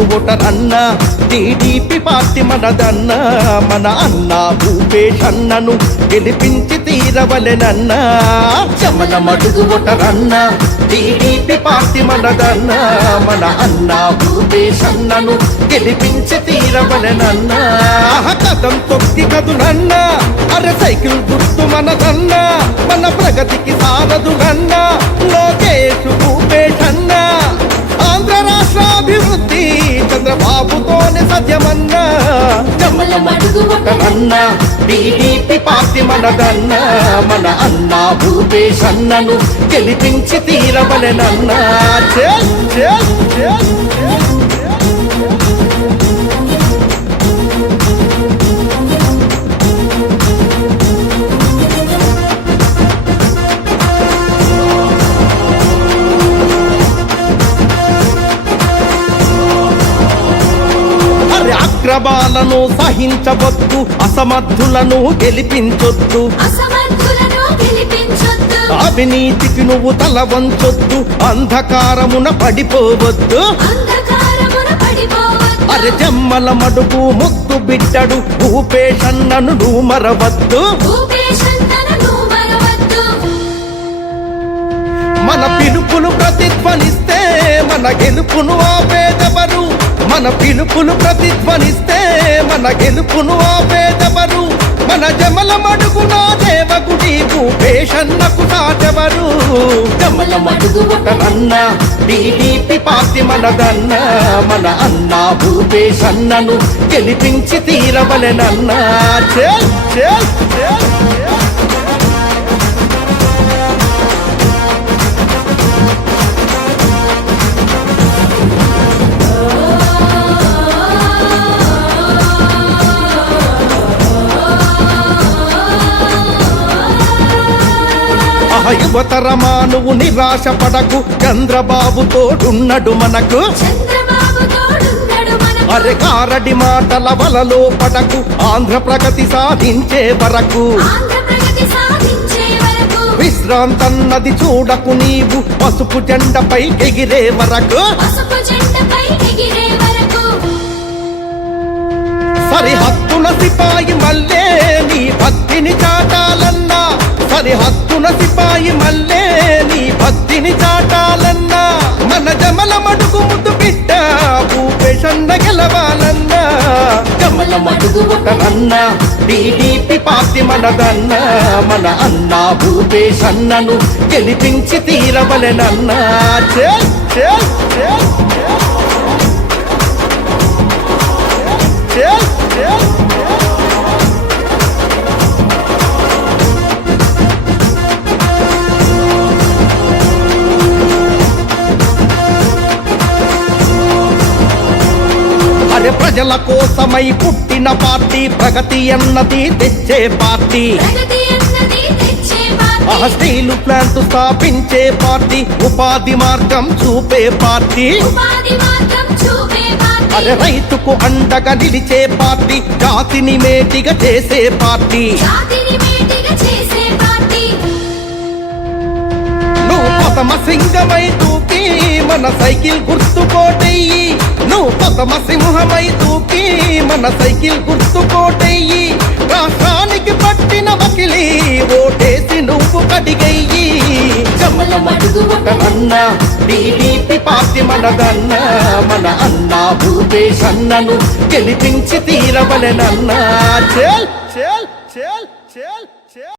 అడుగు ఓటరన్న TDP party మనదన్న మన అన్న భూపేష్ అన్నను గెలిపించి తీరవలెనన్న జమలమడుగు ఓటరన్న టీడీపీ పార్టీ మనదన్న మన అన్న భూపేష్ అన్నను గెలిపించి తీరవలెనన్న కదం తొక్కి కదునన్న అరే సైకిల్ గుర్తు మనదన్న మన ప్రగతికి సారదుగన్న లోకేష్ భూపేష్ అన్న ఆంధ్ర రాష్ట్ర అభివృద్ధి చంద్రబాబుతోనే సత్యమన్న జమలమడుగు ఓటరన్న టీడీపీ పార్టీ మనదన్న మన అన్న భూపేష్ అన్నను గెలిపించి తీరవలెనన్న అక్రమాలను సహించవద్దు అసమర్థులను గెలిపించొద్దు అవినీతికి నువ్వు తల వంచొద్దు అంధకారమున పడిపోవద్దు అరే జమ్మల మడుగు ముద్దు బిడ్డడు భూపేష్ అన్నను నువ్వు మరవద్దు మన పిలుపులు ప్రతిధ్వనిస్తే మన గెలుపును ఆపేదెవరు మన పిలుపులు ప్రతిధ్వనిస్తే మన గెలుపును ఆపేదెవరు మన జమలమడుగున దేవగుడి భూపేష్ అన్నకు సాటెవరు జమలమడుగు ఓటరన్న టీడీపీ పార్టీ మనదన్న మన అన్న భూపేష్ అన్నను గెలిపించి తీరవలెనన్న యువతరమా నువ్వు నిరాశ పడకు చంద్రబాబుతోడున్నడు మనకు అరే కారడి మాటల వలలో పడకు ఆంధ్ర ప్రగతి సాధించే వరకు విశ్రాంతన్నది చూడకు నీవు పసుపు జెండపై ఎగిరే వరకు సరిహద్దుల సిపాయి మల్లే నీ భక్తిని చాటాలన్నా సరిహద్దుల సిపాయి మల్లే నీ భక్తిని చాటాలన్నా మన జమలమడుగు ముద్దు బిడ్డ భూపేష్ అన్న గెలవాలన్నా జమలమడుగు ఓటరన్న టీడీపీ పార్టీ మనదన్న మన అన్న భూపేష్ అన్నను గెలిపించి తీరవలెనన్న ప్రజల కోసమై పుట్టిన పార్టీ ప్రగతి అన్నది తెచ్చే పార్టీ స్టీలు ప్లాంట్ స్థాపించే పార్టీ ఉపాధి మార్గం చూపే పార్టీ అరే రైతుకు అండగా నిలిచే పార్టీ జాతిని మేటిగా చేసే పార్టీ నువ్వు ప్రథమ సింగమై దూకి మన సైకిల్ గుర్తుకోటెయ్యి నువ్వు ప్రథమ సింహమై దూకి మన సైకిల్ గుర్తుకోటెయ్యి రాష్ట్రానికి పట్టిన వకిలి ఓటేసి నువ్వు కడిగయ్యి జమలమడుగు ఓటరన్న టీడీపీ పార్టీ మనదన్న మన అన్న భూపేష్ అన్నను గెలిపించి తీరవలెనన్న